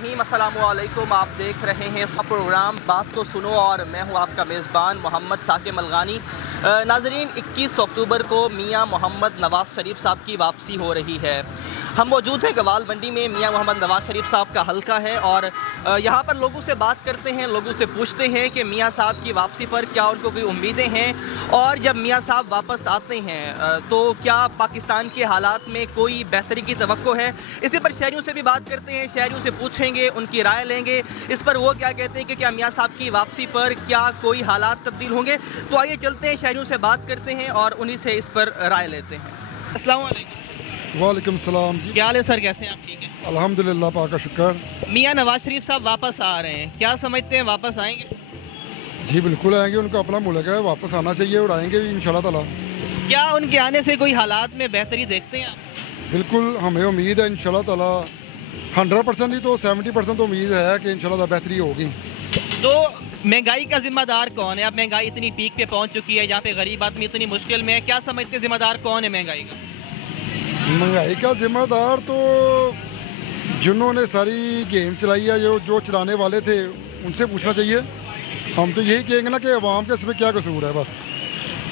बिस्मिल्लाहिर्रहमानिर्रहीम। अस्सलामुअलैकुम। आप देख रहे हैं प्रोग्राम बात तो सुनो और मैं हूं आपका मेज़बान मोहम्मद साकिब मलगानी। नाज़रीन, 21 अक्टूबर को मियाँ मोहम्मद नवाज़ शरीफ साहब की वापसी हो रही है। हम मौजूद हैं गवाल मंडी में। मियाँ मोहम्मद नवाज़ शरीफ साहब का हल्का है और यहाँ पर लोगों से बात करते हैं, लोगों से पूछते हैं कि मियाँ साहब की वापसी पर क्या उनको कोई उम्मीदें हैं और जब मियाँ साहब वापस आते हैं तो क्या पाकिस्तान के हालात में कोई बेहतरी की तवक्को है। इसी पर शहरियों से भी बात करते हैं, शहरियों से पूछेंगे, उनकी राय लेंगे इस पर वो क्या कहते हैं कि क्या मियाँ साहब की वापसी पर क्या कोई हालात तब्दील होंगे। तो आइए चलते हैं, शहरियों से बात करते हैं और उन्हीं से इस पर राय लेते हैं। अस्सलाम वालेकुम। वालेकुम सलाम जी। क्या हाल है सर, कैसे हैं आप? ठीक है अल्हम्दुलिल्लाह, पाक का शुक्र। मियाँ नवाज़ शरीफ साहब वापस आ रहे हैं, क्या समझते हैं वापस आएंगे? जी बिल्कुल आएंगे, उनका अपना मुल्क है, वापस आना चाहिए और आएंगे भी इंशाल्लाह ताला। क्या उनके आने से कोई हालात में बेहतरी देखते हैं आप? बिल्कुल हमें उम्मीद है इंशाल्लाह ताला। 100% नहीं तो 70% तो उम्मीद है कि इंशाल्लाह बेहतरी होगी। तो महंगाई का जिम्मेदार कौन है? अब महंगाई इतनी पीक पे पहुंच चुकी है, यहाँ पे गरीब आदमी इतनी मुश्किल में है, क्या समझते हैं जिम्मेदार कौन है महंगाई का? महंगाई का जिम्मेदार तो जिन्होंने सारी गेम चलाई है, जो चलाने वाले थे उनसे पूछना चाहिए। हम तो यही कहेंगे ना कि अवाम का इसमें क्या कसूर है बस।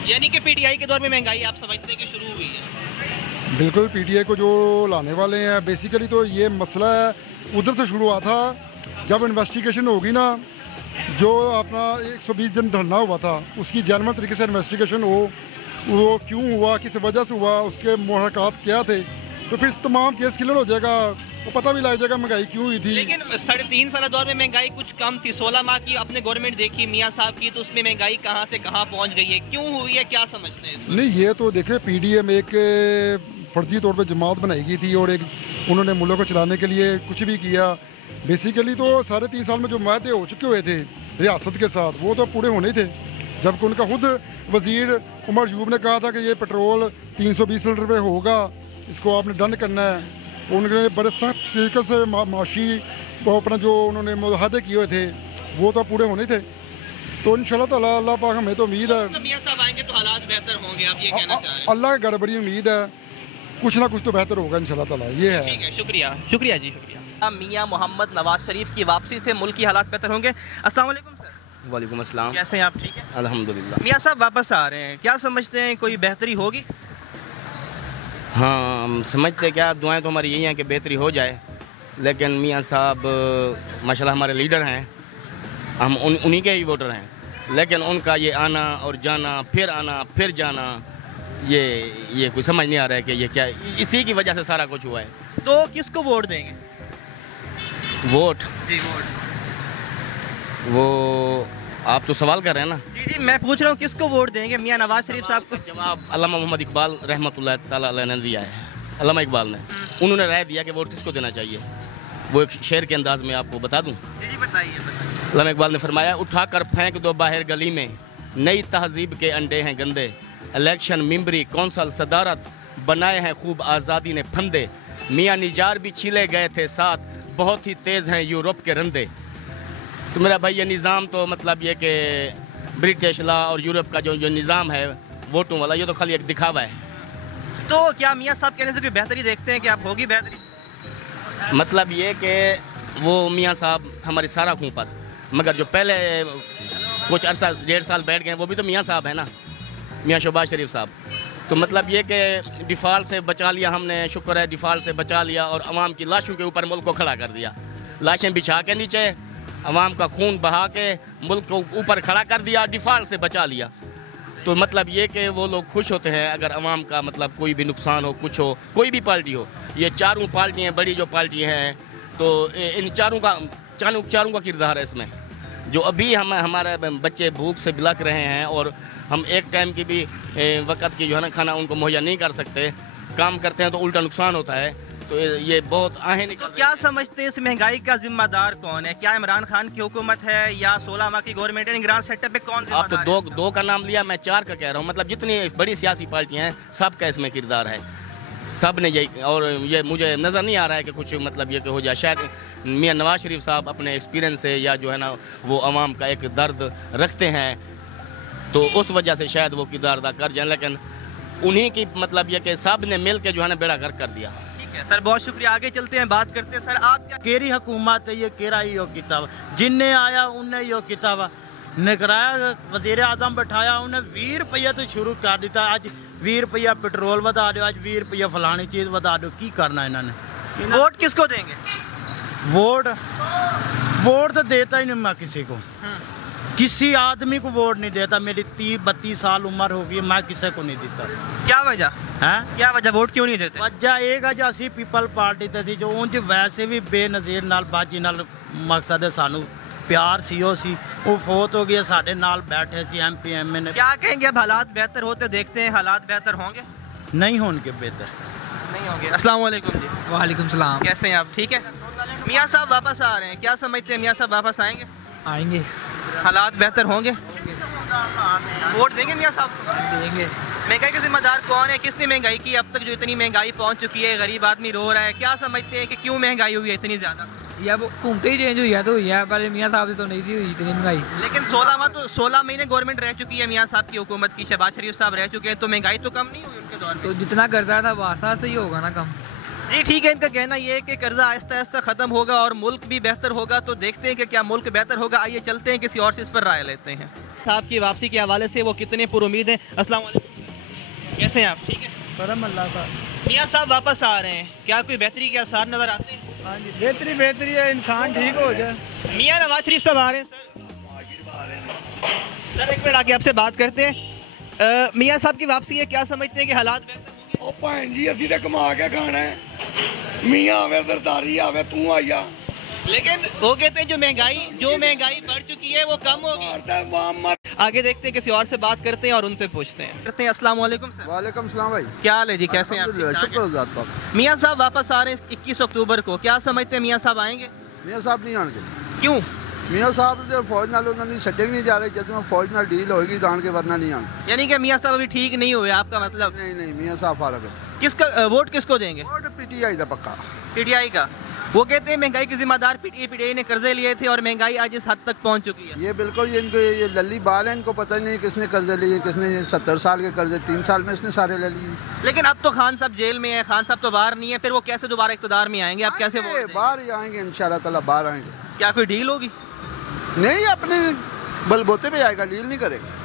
यानी कि पीटीआई के दौर में महंगाई आप समझते हैं कि शुरू हुई है? बिल्कुल पीटीआई को जो लाने वाले हैं, बेसिकली तो ये मसला है उधर से शुरू हुआ था। जब इन्वेस्टिगेशन होगी ना, जो अपना 120 दिन धरना हुआ था उसकी जेन्युइन तरीके से इन्वेस्टिगेशन हो, वो क्यों हुआ, किस वजह से हुआ, उसके मुहरकात क्या थे, तो फिर तमाम केस क्लियर हो जाएगा, वो पता भी लग जाएगा महंगाई क्यों हुई थी। लेकिन 3.5 साल दौर में महंगाई कुछ कम थी। 16 माह की अपने गवर्नमेंट देखी मियाँ साहब की, तो उसमें महंगाई कहाँ से कहाँ पहुँच गई है, क्यों हुई है, क्या समझते हैं? नहीं, ये तो देखे पीडीए में एक फर्जी तौर पे जमात बनाई गई थी और एक उन्होंने मुल्क को चलाने के लिए कुछ भी किया। बेसिकली तो 3.5 साल में जो माहदे हो चुके हुए थे रियासत के साथ, वो तो पूरे होने थे। जबकि उनका खुद वजीर उमर यूब ने कहा था कि ये पेट्रोल 320 लीटर पे होगा, इसको आपने डन करना है। उन्होंने बड़े सख्त तरीके से माशी अपना जो उन्होंने मुआहदे किए हुए थे वो तो पूरे होने थे। तो इंशाल्लाह ताला अल्लाह पाक, हमें तो उम्मीद है तो मियाँ साहब आएंगे तो हालात बेहतर होंगे, आप ये कहना चाह रहे हैं? अल्लाह की गड़बड़ी उम्मीद है, कुछ ना कुछ तो बेहतर होगा इंशाल्लाह ताला, ये है। ठीक है, शुक्रिया शुक्रिया जी, शुक्रिया। मियाँ मोहम्मद नवाज़ शरीफ की वापसी से मुल्क की हालात बेहतर होंगे। अस्सलाम वालेकुम सर। वालेकुम अस्सलाम। कैसे हैं आप? ठीक है अल्हम्दुलिल्लाह। मियाँ साहब वापस आ रहे हैं, क्या समझते हैं कोई बेहतरी होगी? हाँ, हम समझते क्या, दुआएं तो हमारी यही हैं कि बेहतरी हो जाए। लेकिन मियाँ साहब माशाल्लाह हमारे लीडर हैं, हम उन्हीं के ही वोटर हैं। लेकिन उनका ये आना और जाना, फिर आना फिर जाना, ये कुछ समझ नहीं आ रहा है कि ये क्या, इसी की वजह से सारा कुछ हुआ है। तो किसको वोट देंगे? वोट जी वोट, वो आप तो सवाल कर रहे हैं ना। जी जी मैं पूछ रहा हूँ किसको वोट देंगे? मियाँ नवाज़ शरीफ साहब को? जवाब अल्लामा मोहम्मद इकबाल रहमतुल्लाह ताला अलैह ने दिया है। अल्लामा इकबाल ने, उन्होंने राय दिया कि वोट किसको देना चाहिए। वो एक शेर के अंदाज में आपको बता दूं। जी जी बताइए। अल्लामा इकबाल ने फरमाया, उठा कर फेंक दो बाहर गली में, नई तहजीब के अंडे हैं गंदे, इलेक्शन मिम्बरी कौंसल सदारत, बनाए हैं खूब आज़ादी ने फंदे, मियाँ निजार भी छीले गए थे साथ, बहुत ही तेज़ हैं यूरोप के रंदे। तो मेरा भाई ये निज़ाम तो मतलब ये कि ब्रिटिश लॉ और यूरोप का जो निज़ाम है वोटों वाला, ये तो खाली एक दिखावा है। तो क्या मियाँ साहब कहने से कोई बेहतरी देखते हैं कि आप होगी बेहतरी? मतलब ये कि वो मियाँ साहब हमारी सारा खूं पर, मगर जो पहले कुछ अरसा 1.5 साल बैठ गए वो भी तो मियाँ साहब है ना, मियाँ शहबाज शरीफ साहब। तो मतलब ये कि डिफ़ॉल्ट से बचा लिया हमने, शुक्र है डिफ़ॉल्ट से बचा लिया और अवाम की लाशों के ऊपर मुल्क को खड़ा कर दिया। लाशें बिछा के नीचे अवाम का खून बहा के मुल्क को ऊपर खड़ा कर दिया, डिफ़ॉल्ट से बचा लिया। तो मतलब ये कि वो लोग खुश होते हैं अगर अवाम का मतलब कोई भी नुकसान हो, कुछ हो, कोई भी पार्टी हो। ये चारों पार्टियाँ बड़ी जो पार्टियाँ हैं, तो इन चारों का किरदार है इसमें। जो अभी हमारे बच्चे भूख से बिलख रहे हैं और हम एक टाइम की भी वक़्त की जो है ना खाना उनको मुहैया नहीं कर सकते, काम करते हैं तो उल्टा नुकसान होता है। तो ये बहुत आहें निकल। तो क्या समझते हैं इस महंगाई का जिम्मेदार कौन है? क्या इमरान खान की हुकूमत है या 16 माह की गवर्नमेंट है? निगरान सेटअप पे कौन आप तो दो का नाम लिया, मैं 4 का कह रहा हूँ। मतलब जितनी बड़ी सियासी पार्टियाँ हैं सबका इसमें किरदार है, सब ने यही। और ये मुझे नज़र नहीं आ रहा है कि कुछ मतलब ये कि हो जाए। शायद मियाँ नवाज़ शरीफ साहब अपने एक्सपीरियंस से या जो है ना वो अवाम का एक दर्द रखते हैं, तो उस वजह से शायद वो किरदार अदा कर जाए। लेकिन उन्हीं की मतलब ये कि सब ने मिल के जो है ना बेड़ा गर्क कर दिया। ठीक है सर, बहुत शुक्रिया। आगे चलते हैं, बात करते हैं। सर आप क्या केरी हुकूमत है ये केरा ही योग किताब जिनने आया उनने योग किताब ने कराया वजीर आजम बैठाया उन्हें 20 रुपया तो शुरू कर दिता। आज 20 रुपया पेट्रोल बता दो, आज 20 रुपया फलानी चीज़ बता दो, की करना इन्होंने। वोट किसको देंगे? वोट तो देता ही नहीं मैं किसी को, किसी आदमी को वोट नहीं देता। मेरी 30-32 साल उम्र हो गई, मैं किसी को नहीं देता। क्या वजह है? क्या वजह वोट क्यों नहीं देते? वजह एक है जो असी पीपल पार्टी ते सी जो उंज वैसे भी बेनज़ीर नाल बाजी नाल मकसद है सानू प्यार सी वो फोत हो गया, साढ़े नाल बैठे सी MP MA ने। क्या कहेंगे अब हालात बेहतर होते देखते हैं, हालात बेहतर होंगे? नहीं होंगे बेहतर, नहीं होंगे। अस्सलाम वालेकुम जी। वालेकुम सलाम। कैसे हैं आप? ठीक है। मियाँ साहब वापस आ रहे हैं, क्या समझते हैं मियाँ साहब वापस आएंगे? आएंगे। हालात बेहतर होंगे? वोट देंगे मियाँ साहब? देंगे। महंगाई के जिम्मेदार कौन है? किसने महंगाई की? अब तक जो इतनी महंगाई पहुँच चुकी है, गरीब आदमी रो रहा है, क्या समझते हैं कि क्यों महंगाई हुई है इतनी ज़्यादा? या वो घूमते ही चेंज हुई है तो हुई है, पर मियाँ साहब से तो नहीं थी हुई इतनी महंगाई। लेकिन 16 महीने गवर्नमेंट रह चुकी है मियाँ साहब की हुकूमत की, शहबाज शरीफ साहब रह चुके हैं, तो महंगाई तो कम नहीं हुई उनके दौर में? तो जितना कर्जा था वो आस्ता आस्ता ही होगा ना कम। जी ठीक है, इनका कहना ये है कि कर्जा आहिस्ता आहिस्ता ख़त्म होगा और मुल्क भी बेहतर होगा। तो देखते हैं कि क्या मुल्क बेहतर होगा। आइए चलते हैं किसी और चीज़ पर राय लेते हैं। साहब की वापसी के हवाले से वो कितने पुरुमीद हैं? अस्सलाम वालेकुम, कैसे हैं आप? ठीक है। करम अल्लाह का। मियाँ साहब वापस आ रहे हैं, क्या कोई बेहतरी के आसार नज़र आते हैं? हाँ जी, बेहतरी है, इंसान ठीक हो जाए। मियाँ नवाज शरीफ साहब आ रहे हैं सर। एक मिनट आके आपसे बात करते हैं। मियाँ साहब की वापसी है, क्या समझते हैं कि हालात बेहतर होंगे? ਉਹ ਭੈਣ ਜੀ ਅਸੀਂ ਤਾਂ ਕਮਾ ਕੇ ਖਾਣਾ ਹੈ ਮੀਆਂ ਆਵੇ ਸਰਦਾਰੀ ਆਵੇ तू आया लेकिन वो कहते हैं जो महंगाई बढ़ चुकी है वो कम होगी। मारता मामा आगे देखते हैं, किसी और से बात करते हैं और उनसे पूछते हैं। अस्सलाम वालेकुम सर। वालेकुम सलाम भाई, क्या हाल है जी, कैसे हैं आप? शुक्र गुज़ार पाक। मियाँ साहब वापस आ रहे हैं 21 अक्टूबर को, क्या समझते हैं मियाँ साहब आएंगे? मियाँ साहब नहीं आने क्यों? मियाँ साहब जो फौज नाल उन्होंने छड्डे नहीं जा रहे, जब फौज नाल डील होगी तो आन के वरना नहीं आने। यानी कि मियाँ साहब अभी ठीक नहीं हुए, आपका मतलब? नहीं मियाँ साहब फारग है। किसका वोट किसको देंगे? वोट PTI का पक्का। PTI का। वो कहते हैं महंगाई के जिम्मेदार PTI ने कर्जे लिए थे और महंगाई आज इस हद तक पहुंच चुकी है। ये बिल्कुल इनको ये लल्ली बाल है, इनको पता ही नहीं किसने कर्जे लिए, किसने 70 साल के कर्जे 3 साल में इसने सारे ले लिए। लेकिन अब तो खान साहब जेल में है, खान साहब तो बाहर नहीं है, फिर वो कैसे दोबारा इक़्तिदार में आएंगे? आप कैसे वोट देंगे? बाहर ही आएंगे इंशाल्लाह ताला, बाहर आएंगे। क्या कोई डील होगी? नहीं, अपने बलबोते पे आएगा, डील नहीं करेगा।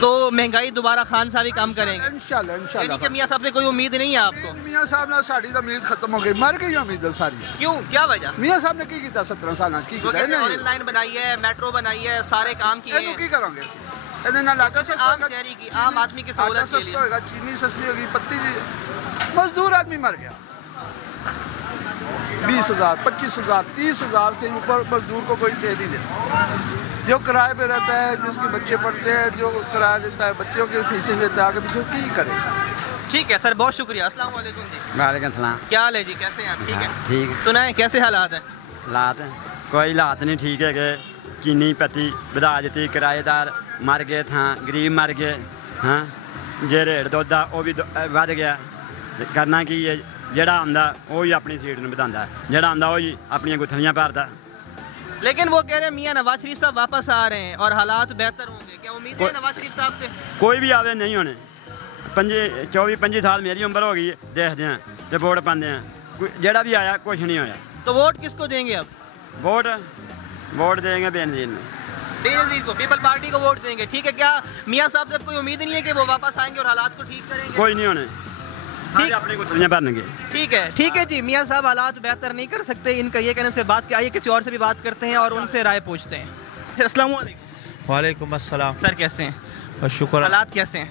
तो महंगाई दोबारा खान साहब ही कम करेंगे इंशाल्लाह यानी कि मियाँ साहब से कोई उम्मीद नहीं है आपको? मियाँ साहब ना साड़ी तो उम्मीद खत्म हो गई, मर गई उम्मीद सारी। क्यों, क्या वजह? मियाँ साहब ने की किया 17 साल की ऑरेंज लाइन बनाई है, मेट्रो बनाई है, सारे काम किए हैं। की करेंगे ਇਹਦੇ ਨਾਲ ਆਟਾ ਸਸਤਾ आम शहरी की, आम आदमी की सहूलत के सस्ता लिए। होगा, चीनी सस्ती होगी, पत्ती मजदूर आदमी मर गया। 20,000 25,000 30,000 से ऊपर मजदूर को कोई दे नहीं देता। जो किराए पे रहता है, जिसके बच्चे पढ़ते हैं, जो किराया देता है, बच्चों की फीसें देता है, आगे पीछे की करे। ठीक है सर, बहुत शुक्रिया। अस्सलाम वालेकुम जी। वालेकुम सलाम। क्या हाल है जी, कैसे हैं आप? ठीक है। ठीक सुना है कैसे हालात हैं? हालात कोई हालात नहीं ठीक है कि चीनी पत्ती ਵਧਾ ਦਿੱਤੀ, किराएदार मर गए था, गरीब मर गए। हाँ जे रेट दुद्ध आ वो भी वध गया। करना की है, ਜਿਹੜਾ ਆਉਂਦਾ ਉਹ ਹੀ ਆਪਣੀ ਸੀਟ ਨੂੰ ਵਧਾਉਂਦਾ, ਜਿਹੜਾ ਆਉਂਦਾ ਉਹ ਹੀ ਆਪਣੀਆਂ ਗੁੱਥਲੀਆਂ ਭਰਦਾ। लेकिन वो कह रहे हैं मियाँ नवाज शरीफ साहब वापस आ रहे हैं और हालात बेहतर होंगे, क्या उम्मीद है नवाज शरीफ साहब से? कोई भी आवे नहीं होने। 24-25 साल मेरी उम्र हो गई है, देखते हैं तो वोट पाते हैं, ਜਿਹੜਾ भी आया कुछ नहीं होया। तो वोट किसको देंगे अब? वोट देंगे बेनजीर में, बेनजीर को, पीपल पार्टी को वोट देंगे। ठीक है। क्या मियाँ साहब से कोई उम्मीद नहीं है कि वो वापस आएंगे और हालात को ठीक करेंगे? कोई नहीं होने, ठीक अपनी गुत्थलियां भरनेंगे। ठीक है जी। मियाँ साहब हालात बेहतर नहीं कर सकते, इनका ये कहने से बात, आइए किसी और से भी बात करते हैं और उनसे राय पूछते हैं। सर अस्सलाम वालेकुम। वालेकुम अस्सलाम। सर कैसे हैं? बस शुक्र, हालात कैसे हैं?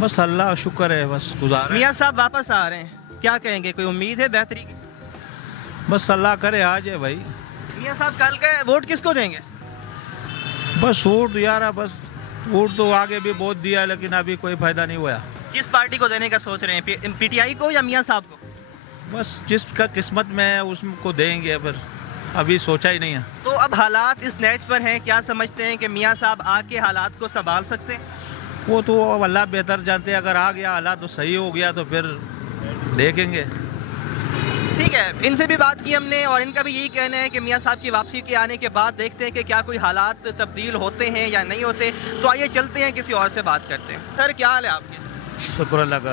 बस अल्लाह का शुक्र है, बस गुजार है। मियाँ साहब वापस आ रहे हैं, क्या कहेंगे, कोई उम्मीद है बेहतरी की? बस अल्लाह करे आ जाए भाई। मियाँ साहब कल के वोट किसको देंगे? बस वोट यार, बस वोट तो आगे भी बहुत दिया लेकिन अभी कोई फ़ायदा नहीं हुआ। किस पार्टी को देने का सोच रहे हैं, PTI को या मियाँ साहब को? बस जिसका किस्मत में है उसको देंगे, फिर अभी सोचा ही नहीं है। तो अब हालात इस नैच पर हैं, क्या समझते हैं कि मियाँ साहब आके हालात को संभाल सकते हैं? वो तो अल्लाह बेहतर जानते हैं, अगर आ गया हालात तो सही हो गया तो फिर देखेंगे। ठीक है, इनसे भी बात की हमने और इनका भी यही कहना है कि मियाँ साहब की वापसी के आने के बाद देखते हैं कि क्या कोई हालात तब्दील होते हैं या नहीं होते। तो आइए चलते हैं, किसी और से बात करते हैं। सर क्या हाल है आपके? शुक्र अल्लाह का।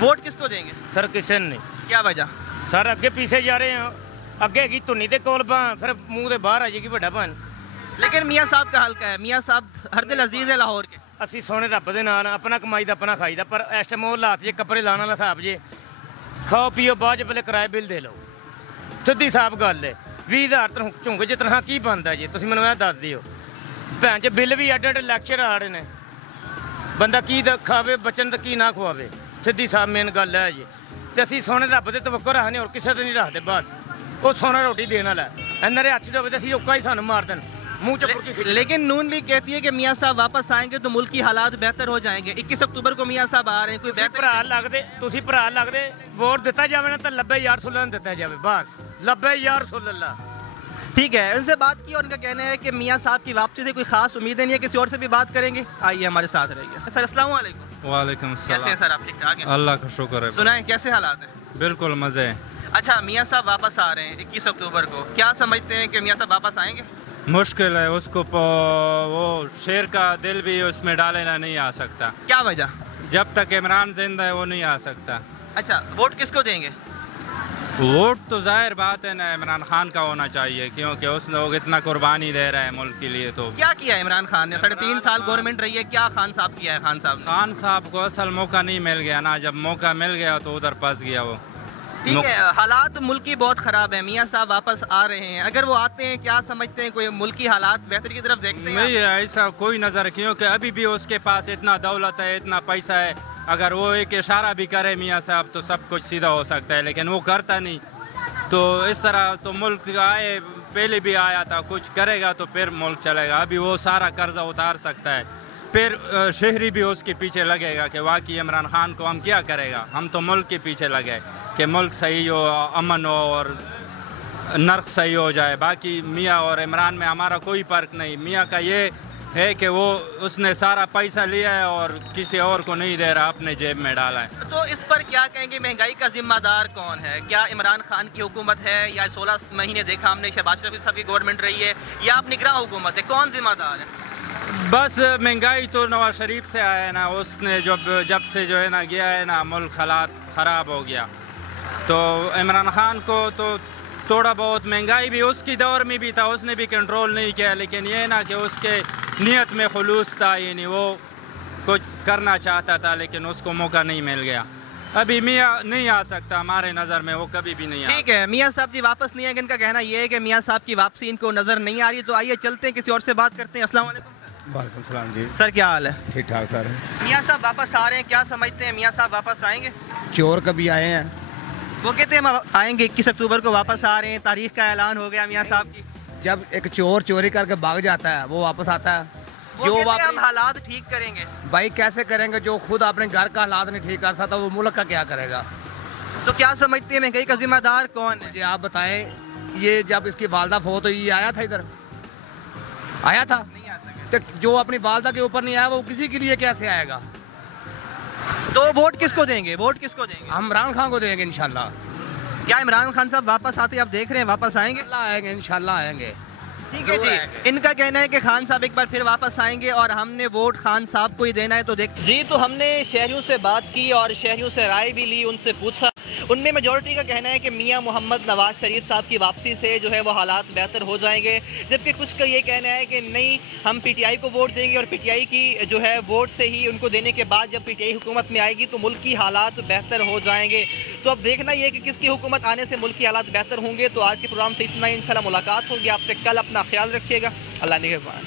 वोट किसको देंगे? सर किशन नहीं। क्या वजह? सर अगे पीछे जा रहे हैं, अगे की धुनी के कोल भां फिर मूँह के बाहर आ जाएगी बड़ा भान। लेकिन मियाँ साहब का हल्का है, मियाँ साहब हर दिल अजीज है लाहौर के। ਅਸੀਂ ਸੋਹਣੇ ਰੱਬ ਦੇ ਨਾਲ अपना कमाई ਦਾ अपना खाई ਦਾ, पर ਇਸ ਟਾਈਮ ਉਹ ਹਾਲਾਤ ਜੇ ਕੱਪੜੇ ਲਾਣ ਵਾਲਾ ਹਿਸਾਬ ਜੇ, ਖਾਓ ਪੀਓ ਬਾਅਦ 'ਚ ਪਹਿਲੇ ਕਿਰਾਏ ਬਿੱਲ ਦੇ ਲਓ, ਸਿੱਧੀ ਸਾਫ ਗੱਲ ਹੈ। 20,000 ਝੁੰਗ ਚ ਤਨਖਾਹ ਕੀ ਬਣਦਾ ਜੀ, ਤੁਸੀਂ ਮੈਨੂੰ ਇਹ ਦੱਸ ਦਿਓ। ਭੈਣ 'ਚ ਬਿੱਲ ਵੀ ਅੱਡ ਅੱਡ ਲੈਕਚਰ ਆ ਰਹੇ ਨੇ, ਬੰਦਾ ਕੀ ਖਾਵੇ ਬੱਚਨ ਦਾ ਕੀ ਨਾ ਖਵਾਵੇ, ਸਿੱਧੀ ਸਾਫ ਮੇਨ ਗੱਲ ਹੈ ਜੀ। ਤੇ ਅਸੀਂ ਸੋਹਣੇ ਰੱਬ ਦੇ ਤਵੱਕਲ ਰੱਖਦੇ ਹੋਰ ਕਿਸੇ ਤੇ ਨਹੀਂ ਰੱਖਦੇ, ਬਸ ਉਹ ਸੋਹਣਾ ਰੋਟੀ ਦੇਣ ਵਾਲਾ ਇਹਨਾਂ ਦੇ ਹੱਥ 'ਚ ਹੋਵੇ ਤੇ ਅਸੀਂ ਔਕਾ ਹੀ ਸਾਨੂੰ ਮਾਰ ਦੇਣ। लेकिन नून लीग कहती है कि मियाँ साहब वापस आएंगे तो मुल्क की हालात बेहतर हो जाएंगे। 21 अक्टूबर को मियाँ साहब आ रहे हैं, कोई भरा लगते तुसी भरा लगते वोट दिता जाए ना तो 90,000 सुल्ला दिता जाए, बस 90,000 सुल्ला। ठीक है, उनसे बात की और उनका कहना है कि मियाँ साहब की वापसी से कोई खास उम्मीदें नहीं है, किसी और से भी बात करेंगे। आइए हमारे साथ रहिए। सर अस्सलाम वालेकुम। वालेकुम सलाम। कैसे हैं सर आप? ठीक ठाक हैं? अल्लाह का शुक्र है। सुनाएं कैसे हालात हैं? बिल्कुल मज़े हैं। अच्छा, मियाँ साहब वापस आ रहे हैं 21 अक्टूबर को, क्या समझते हैं कि मियाँ साहब वापस आएंगे? मुश्किल है, उसको वो शेर का दिल भी उसमें डालेना नहीं आ सकता। क्या वजह? जब तक इमरान जिंदा है वो नहीं आ सकता। अच्छा, वोट किसको देंगे? वोट तो जाहिर बात है ना इमरान खान का होना चाहिए, क्योंकि उस लोग इतना कुर्बानी दे रहे हैं मुल्क के लिए। तो क्या किया इमरान खान ने? 3.5 साल गवर्नमेंट रही है, क्या खान साहब किया है? खान साहब को असल मौका नहीं मिल गया ना, जब मौका मिल गया तो उधर फंस गया वो। ठीक है, हालात मुल्क की बहुत ख़राब है, मियाँ साहब वापस आ रहे हैं, अगर वो आते हैं क्या समझते हैं कोई मुल्क की हालात बेहतरी की तरफ देखते हैं? नहीं, ऐसा कोई नज़र, क्योंकि अभी भी उसके पास इतना दौलत है, इतना पैसा है, अगर वो एक इशारा भी करे मियाँ साहब तो सब कुछ सीधा हो सकता है, लेकिन वो करता नहीं। तो इस तरह तो मुल्क आए, पहले भी आया था, कुछ करेगा तो फिर मुल्क चलेगा। अभी वो सारा कर्जा उतार सकता है, फिर शहरी भी उसके पीछे लगेगा कि वाकई इमरान खान को हम क्या करेगा। हम तो मुल्क के पीछे लगे कि मुल्क सही हो, अमन हो और नर्क सही हो जाए। बाकी मियाँ और इमरान में हमारा कोई फ़र्क नहीं। मियाँ का ये है कि वो उसने सारा पैसा लिया है और किसी और को नहीं दे रहा, अपने जेब में डाला है। तो इस पर क्या कहेंगे, महंगाई का जिम्मेदार कौन है? क्या इमरान खान की हुकूमत है, या 16 महीने देखा हमने शहबाज शरीफ साहब की गवर्नमेंट रही है, या आप निगरान हुकूमत है, कौन जिम्मेदार है? बस महंगाई तो नवाज शरीफ से आया है ना, उसने जब से जो है ना गया है ना, मुल्क हालात ख़राब हो गया। तो इमरान खान को तो थोड़ा बहुत महंगाई भी उसकी दौर में भी था, उसने भी कंट्रोल नहीं किया, लेकिन ये ना कि उसके नीयत में खुलूस था, यानी वो कुछ करना चाहता था लेकिन उसको मौका नहीं मिल गया। अभी मियाँ नहीं आ सकता, हमारे नज़र में वो कभी भी नहीं आ। ठीक है, मियाँ साहब जी वापस नहीं आएंगे, इनका कहना ये है कि मियाँ साहब की वापसी इनको नज़र नहीं आ रही। तो आइए चलते हैं, किसी और से बात करते हैं। अस्सलाम वालेकुम सर। वालेकुम सलाम जी। सर क्या हाल है? ठीक ठाक सर। मियाँ साहब वापस आ रहे हैं, क्या समझते हैं मियाँ साहब वापस आएंगे? चोर कभी आए हैं, वो कहते हैं हम आएंगे, 21 अक्टूबर को वापस आ रहे हैं, तारीख का ऐलान हो गया मियाँ साहब की। जब एक चोर चोरी करके भाग जाता है वो वापस आता है। वो कहते हैं हम हालात ठीक करेंगे। भाई कैसे करेंगे, जो खुद अपने घर का हालात नहीं ठीक कर सकता वो मुल्क का क्या करेगा? तो क्या समझते हैं महंगाई का जिम्मेदार कौन है? जी आप बताएं। ये जब इसकी वालदा फोत हुई, आया था इधर? आया था? नहीं आ सका। तो जो अपनी वालदा के ऊपर नहीं आया वो किसी के लिए कैसे आएगा? तो वोट किसको देंगे? वोट किसको देंगे? हम इमरान खान को देंगे इंशाल्लाह। क्या इमरान खान साहब वापस आते आप देख रहे हैं वापस आएंगे? आएंगे इंशाल्लाह आएंगे। ठीक है जी, इनका कहना है कि खान साहब एक बार फिर वापस आएंगे और हमने वोट खान साहब को ही देना है। तो देख जी, तो हमने शहरियों से बात की और शहरियों से राय भी ली, उनसे पूछा। उनमें मेजॉरिटी का कहना है कि मियाँ मोहम्मद नवाज शरीफ साहब की वापसी से जो है वो हालात बेहतर हो जाएंगे, जबकि कुछ का ये कहना है कि नहीं, हम पीटीआई को वोट देंगे और पीटीआई की जो है वोट से ही उनको देने के बाद जब पीटीआई हुकूमत में आएगी तो मुल्क की हालात बेहतर हो जाएंगे। तो अब देखना ये कि किसकी हुकूमत आने से मुल्क की हालात बेहतर होंगे। तो आज के प्रोग्राम से इतना ही, इंशाल्लाह मुलाकात होगी आपसे कल। अपना ख्याल रखिएगा, अल्लाह निगहबान।